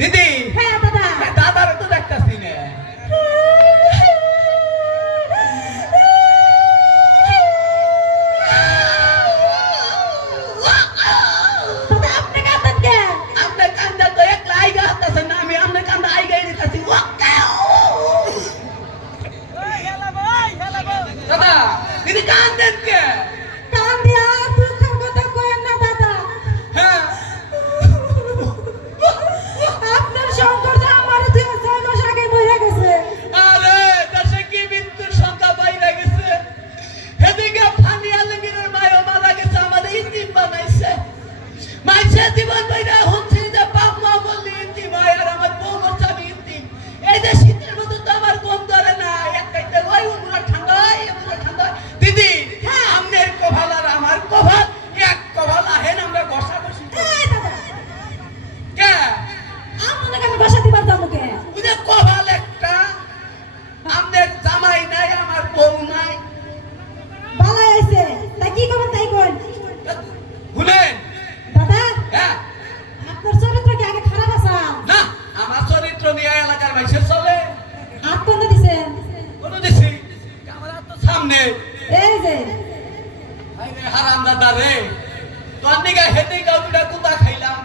দিদি হ্যাঁ দাদা দাদার তো দেখতাছি না দাদা আপনি কাঁদেন কে? আপনার কান্দা তো এক লাইগা হতাছে না আমি আপনার কান্দা আইগাই দিতাছি দাদা দিদি কান্দেন কে কান দিয়া দুঃখের কথা কইেন না দাদা। হ্যাঁ আপনার শঙ্কর যে আমার 6 মাস আগে মরে গেছে। আরে দেশে কি মৃত্যুর সংখ্যা বাইরে গেছে এদিকে ফানি আলমগীরের মায়ও মারা গেছে আমাদের ইতিম বানাইছে মাইছে জীবন বাইরে হচ্ছে যে বাপ মা বললি ইতিম হয় আর আমার বউ বাচ্চামি ইতিম এই যে শীতের মতো তো আমার কম ধরে না একটাইতে ওই ওগুলো ঠান্ডা এগুলো ঠান্ডা দিদি আমনের কভাল আর আমার কভাল এক কভাল আহেন আমরা বসা বসি এই দাদা কে আপনাকে আমি বাসা দিবার যাবো কে? ওই যে কভাল একটা আমনের জামাই নাই আমার বউ নাই বালা আইছে তাই কি করবেন তাই কোন ভুলেন দাদা। হ্যাঁ আপনার চরিত্র কি আগে খারাপ আছে? না আমার চরিত্র নিয়ে এলাকার মানুষের চলে হাত কোন দিছেন? কোনো দিছি আমার হাত তো সামনে এই যে হারাম দাদা রে তোর নিগা হেঁটে গাও দুটা কুতা খাইলাম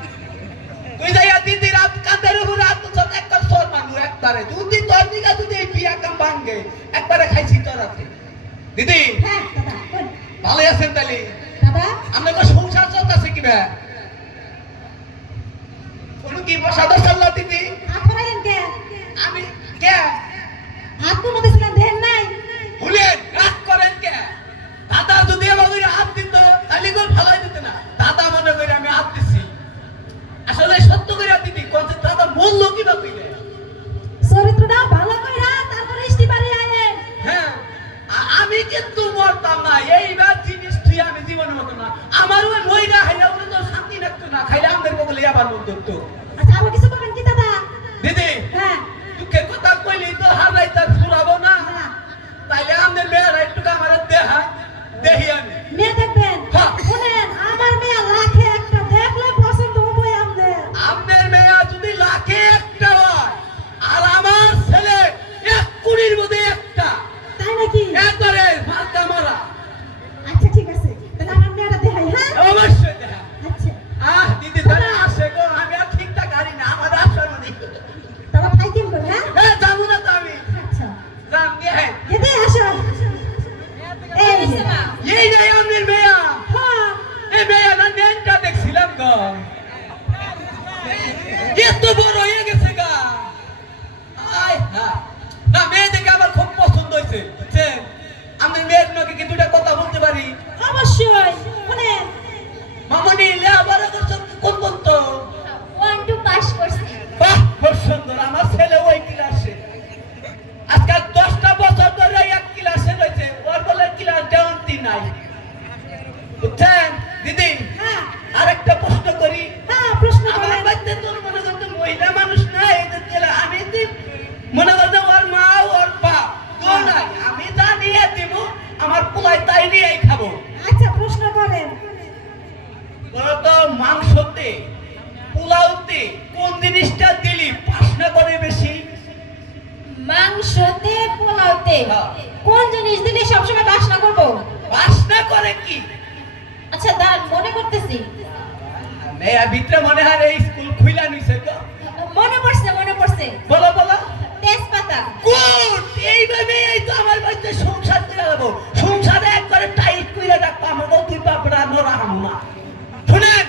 তুই যাইয়া দিদি রাত কাঁদের উপরে হাত তো সব একটা সর মানু একবারে যদি তোর নিগা যদি এই বিয়া কাম ভাঙ্গে একবারে খাইছি তোর রাতে দিদি হ্যাঁ দাদা কোন ভালো আছেন তাহলে দাদা আপনাকে সংসার চলতেছে কি ভাই কোনো কি বসাদর চললো দিদি হাত করাইন কে? আমি কে হাত কোন দিছেন দেন নাই? ভুলেন রাগ করেন কে দাদা যদি আমাদের হাত দিত তাহলে কোন ভালোই দিত না দাদা মনে করে আমি হাত দিছি আসলে সত্য করে দিদি কত দাদা বললো কি বা কইলে চরিত্রটা ভালো কইরা তারপরে ইস্তিবারে আইলেন। হ্যাঁ আমি কিন্তু মরতাম না এইবার জিনিস তুই আমি জীবনের মতো না আমার ওই মইরা খাইলা ওরে তো শান্তি লাগতো না খাইলে আমাদের বগলে আবার লোক ধরতো আচ্ছা আমার কিছু করবেন কি দাদা? দিদি হ্যাঁ দুঃখের কথা কইলি তো হারাই তার ফুরাবো না হ্যাঁ তাইলে আমাদের মেয়েরা একটু আমার দেহা দেহি আমি মেয়ে দেখবেন হ্যাঁ। শুনেন আমার মেয়ে লাখে একটা দেখলে পছন্দ হবই আমাদের। আপনার মেয়া যদি লাখে একটা হয় আর আমার ছেলে 1 কোটির মধ্যে একটা তাই নাকি? একবারে মার্কা মারা আচ্ছা ঠিক আছে তাহলে আমার মেয়েটা দেখাই। হ্যাঁ অবশ্যই দেখা আচ্ছা দিদি তাহলে আসে গো আমি আর ঠিকঠাক হারি না আমার আসার মধ্যে তাহলে ফাইটিং করি। হ্যাঁ যাবো না তো আমি আচ্ছা যাম গে এদি আসো। এই যে। এই যে আপনার মেয়া হ্যাঁ এই মেয়া না নেনটা দেখছিলাম গো এত বড় হয়ে গেছে গা আয় হ্যাঁ না মেয়ে দেখে আমার খুব পছন্দ হয়েছে বুঝছেন আমি মেয়ের নাকি কি দুটা কথা বলতে পারি অবশ্যই শুনেন মামনি লেখাপড়া করছো কোন বলতো 1 2 পাস করছি। বাহ খুব সুন্দর আমার ছেলে ওই ক্লাসে আজকাল 10টা বছর ধরে এক ক্লাসে রয়েছে ওর বলে ক্লাস দেওয়ান্তি নাই বুঝছেন দিদি হ্যাঁ আরেকটা প্রশ্ন করি হ্যাঁ প্রশ্ন আমার করেন। বাড়িতে তোর মনে করতে মহিলা মানুষ নাই এদের ছেলে আমি মনে করতে ওর মা ওর বাপ তো নাই আমি যা নিয়ে দিব আমার পোলাই তাই নিয়েই খাবো আচ্ছা প্রশ্ন করেন। বলতো মাংসতে পোলাওতে কোন জিনিসটা দিলি বাসনা করে বেশি মাংসতে পোলাওতে হ্যাঁ। কোন জিনিস দিলে সবসময় বাসনা করব? বাসনা করে কি আচ্ছা দাঁড়ান মনে করতেছি। মেয়া ভিতরে মনে হয় এই স্কুল খুইলা নিছে তো মনে পড়ছে মনে পড়ছে বলো বলো তেজপাতা। গুড এইভাবে এই তো আমার বাড়িতে সংসার করে যাবো সংসারে একবারে টাইট করে রাখবো আমাকে দুই বাপরা নরা হামু না শুনেন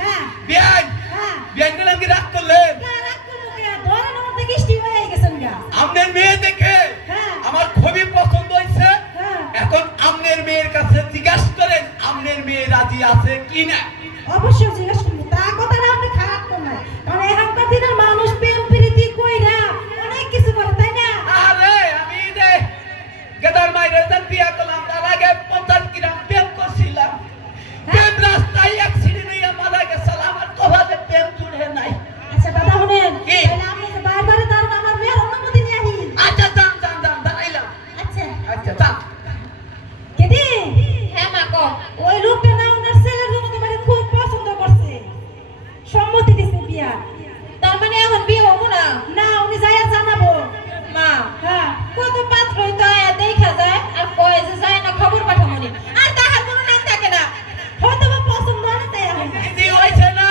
হ্যাঁ বিয়ান হ্যাঁ বিয়ান গেলাম কি রাগ করলেন রাগ করবো কেন? ধরেন আমার থেকে ইষ্টি হয়ে গেছেন গা। আপনার মেয়ে দেখে হ্যাঁ আমার খুবই পছন্দ হয়েছে হ্যাঁ এখন আপনার মেয়ের কাছে জিজ্ঞাসা করেন আপনার মেয়ে রাজি আছে কি না অবশ্যই জিজ্ঞেস করবো তা কথাটা আপনি খারাপ করেন না কারণ এখনকার দিনের মানুষ প্রেম প্রীতি কইরা অনেক কিছু করে তাই না? আরে আমি রে গেদার মাইরে দেন বিয়া করলাম তার আগে 50 গ্রাম প্রেম করছিলাম প্রেম রাস্তায় অ্যাক্সিডেন্ট হইয়া মারা গেছে আমার কভাতে প্রেম জুড়ে নাই আচ্ছা দাদা শুনেন কি? তাহলে আপনি যে বারবার দাঁড়ান আমার মেয়ের অনুমতি নিয়ে আহি। আচ্ছা যান যান যান দাঁড়াইলাম আচ্ছা আচ্ছা যান কেদি হ্যাঁ মা কো ওই লোকটা না ওনার ছেলের জন্য তোমারে খুব পছন্দ করছে সম্মতি দিছে বিয়া তার মানে মানে এখন বিয়ে হবো না? না উনি যাইয়া জানাবো। মা, হ্যাঁ কত পাত্রই তো আয়া দেখা যায় আর কয় যে যায় না খবর পাঠামনি। আর তাহার কোনো নাম থাকে না। হয়তো বা পছন্দ হয় না তাই এখন। দিদি হয়েছে না?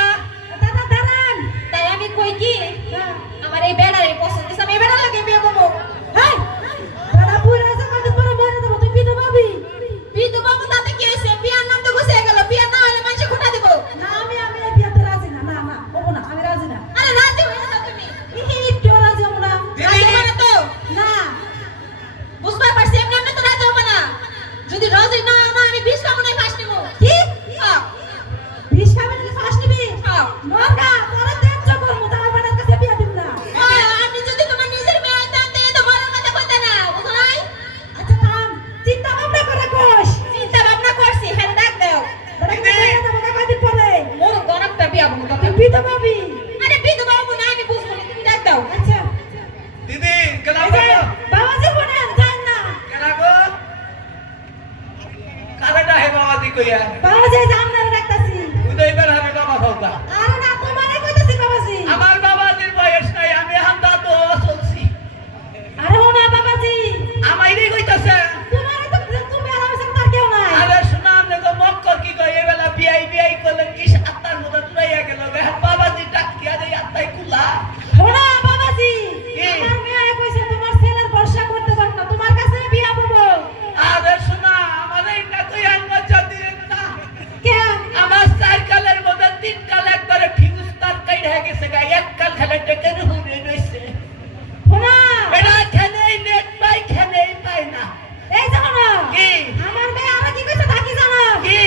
দাদা দাঁড়ান। তাই আমি কই কি হ্যাঁ আমার এই বেড়ারে পছন্দ হইছে, আমি এই বেড়ার লাগে বিয়ে করবো। হাই দাদা বুড়া আছে কদিন পরে মরে যাবো তুই বিধবা ভাবি। বিধু বাবু তাতে কি হয়েছে? বিয়ার নাম তো গুছিয়ে গেল, বিয়া না হলে মানুষে খোটা দিব। না আমি এই বিয়াতে রাজি না। না না হবো না, আমি রাজি না। আরে রাজি হয়ে যাও তুমি। একটু রাজি হবো না। রাজি হবে না তো? না বুঝতে পারছি, এমনি এমনি তো রাজি হবে না। যদি রাজি না হও না, আমি 20 কামনায় ফাঁস নিব। কি হ্যাঁ, বিষ খাবে নাকি ফাঁস নিবি? হ্যাঁ। নরকা তোরা ত্যায্য করবো তার বাড়ির কাছে বিয়া দিব না। আমি যদি তোমার নিজের মেয়ে হইতাম তাহলে তো মরার কথা কইতে না, বুঝো নাই? আচ্ছা থাম, চিন্তা ভাবনা করে কোষ। চিন্তা ভাবনা করছি, হ্যাঁ ডাক দাও। দাদা কইয়া যাবো কদিন পরে। মোর গরমটা বিয়া বন্ধ তুই কথা। বিধবা ভাবি। আরে বিধু বাবু না, আমি বুঝবো না, তুমি ডাক দাও। আচ্ছা দিদি কেন এই যে বাবাজি ফোনে যান না। কেন গো? কারেটা হে বাবা দি কইয়া বাবাজি জামনারে ডাকতাছি। উদয় বের হবে বাবা হওয়া। আরে না তোমারে কইতাছি বাবাজি। আমার বাবাজির বয়স নাই, আমি এখন দাদু চলছি। আরে ও না বাবাজি, আমাইরই কইতাছে। তোমারে তো তুমি আর আমি সাথে তার কেউ নাই। আরে শোনা আমনে গো মক্কর কি কই এবেলা বিআই করলে কি আত্মার মধ্যে তুরাইয়া গেল গে বাবাজি ডাকিয়া দেই আত্মাই কুলা। ওরা বাবাজি কি? আমার মেয়ে কইছে তোমার ছেলের ভরসা করতে পারো না, তোমার কাছে বিয়া বলবো। আরে শোনা আমারে এটা কই আনবা যদি না কে আমার চার কালের মধ্যে তিন কাল একবারে ফিউজ তার কাই হয়ে গেছে গা এক কাল খেলে টেকে হুড়ে রইছে। ওরা এটা খেলেই নেট পাই খেলেই পাই না। এই জানো না কি? আমার মেয়ে আর কি কইছে তা কি জানো? কি?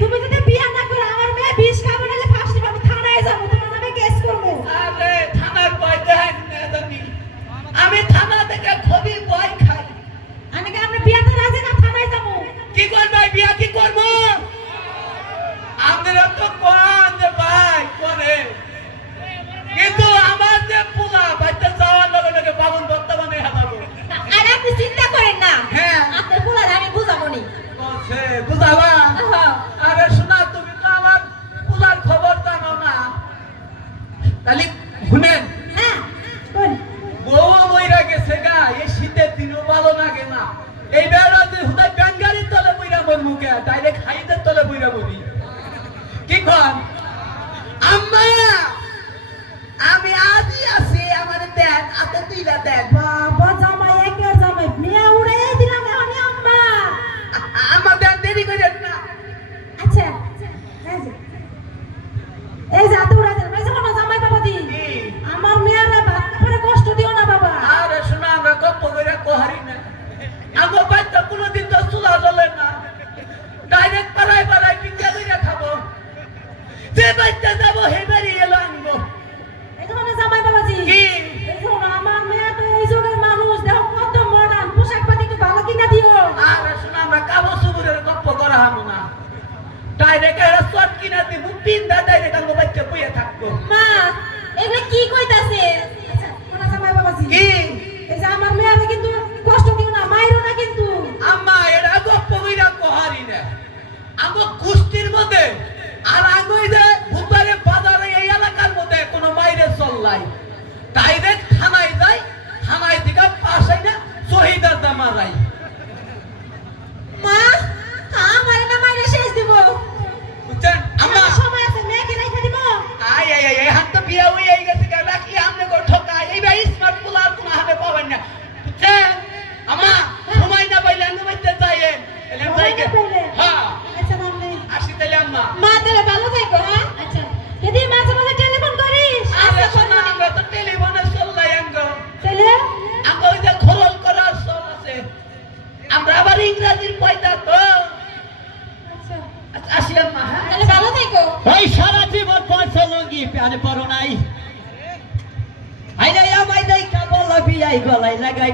তুমি যদি বিয়া না করে আমার মেয়ে বিষ খাবে নালে ফাঁস দিবে, আমি থানায় যাব, তোমার নামে কেস করব। আরে থানার ভয় দেন না জানি। আমি থানা থেকে খুবই ভয় খাই। আমি কি আপনি বিয়াতে রাজি না থানায় যাব? কি করবে বিয়া কি করব? আমাদের তো কোন যে ভাই করে কিন্তু আমার যে পোলা বাইতে যাওয়ার লগে লগে বাবুন বর্তমানে হাতাবো। আর আপনি চিন্তা করেন না, হ্যাঁ আপনার পোলার আমি বুঝাবো নি। বলছে বুঝাবা? হ্যাঁ। আরে শোনা তুমি তো আমার পোলার খবর জানো না। তাহলে শুনেন হ্যাঁ কোন বউ মইরা গেছে গা এই শীতের দিনও ভালো লাগে না। এই বেড়া যে হুদাই ব্যাঙ্গারির তলে বইরা মর মুখে ডাইরেক্ট হাইদের তলে বইরা বলি। কি কন আম্মা আমি আজই আছি আমার দেন আতে তুইলা দেন। বাবা জামাই একের জামাই মেয়ে উড়াই দিলাম এখন আম্মা। আমার দেন দেরি করেন না। আচ্ছা এই যে আতে উড়াই দিলাম, এই যে কোনো জামাই বাবা দি কি? আমার মেয়েরা ভাত করে কষ্ট দিও না বাবা। আরে শোনা আমরা গপ্প করে কোহারি না। আমার বাচ্চা কোনোদিন তো চুলা জ্বলে না, ডাইরেক্ট পাড়ায় পাড়ায় পিঠা করে খাবো। যে বাচ্চা যাবো হে বেরিয়ে এলো আনবো। এই যে কোনো জামাই বাবাজি কি? এই যে আমার মেয়ে তো এই যুগের মানুষ, দেখো কত মডার্ন, পোশাক পাতি একটু ভালো কিনা দিও। আরে শোনা আমরা কাবো সুবুরের গপ্প করা হামু না, ডাইরেক্ট এরা শর্ট কিনা দিব পিন্দা ডাইরেক্ট আনবো বাচ্চা বইয়া থাকবো। মা, এগুলো কি কইতাছে? আচ্ছা কোনো জামাই বাবাজি কি? এই যে আমার মেয়েরা কিন্তু কষ্ট দিও না, মাইরো না কিন্তু। আম্মা এরা গপ্প কইরা কোহারি না। আমো কুষ্টির মধ্যে আর আঙ্গুই যে বুধবারে বাজারে এই এলাকার মধ্যে কোনো বাইরে চললাই ডাইরেক্ট থানায় যাই, থানায় দিকে পাশাই না শহীদার দামা যাই। মা, আমার না মাইরা শেষ দিব। বুঝছেন আম্মা? সময় আছে মেয়েকে রাইখা দিব। আই আই আই হাত তো বিয়া হয়ে গেছে গা রাখি আমনে গো ঠকা এইবার স্মার্ট পোলার কোন হাতে পাবেন না। বুঝছেন আম্মা? সময় না পাইলে আমি বাইতে যাইয়েন এলে যাই গে। হ্যাঁ আচ্ছা নামলে আসি তাইলে আম্মা। মা তাহলে ভালো থাকো, হ্যাঁ? আচ্ছা যদি মাঝে মাঝে টেলিফোন করিস। আরে শোনা আমরা তো টেলিফোনে চললাই আঙ্গো। তাহলে আঙ্গো ওই যে খরল করার চল আছে। আমরা আবার ইংরেজির পয়দা তো। আচ্ছা আচ্ছা আসি আম্মা। হ্যাঁ তাহলে ভালো থাকো। ওই সারা জীবন পয়সা লঙ্গি প্যানে পড়ো নাই আইরে আমায় দেখা বলা বিয়াই গলায় লাগাই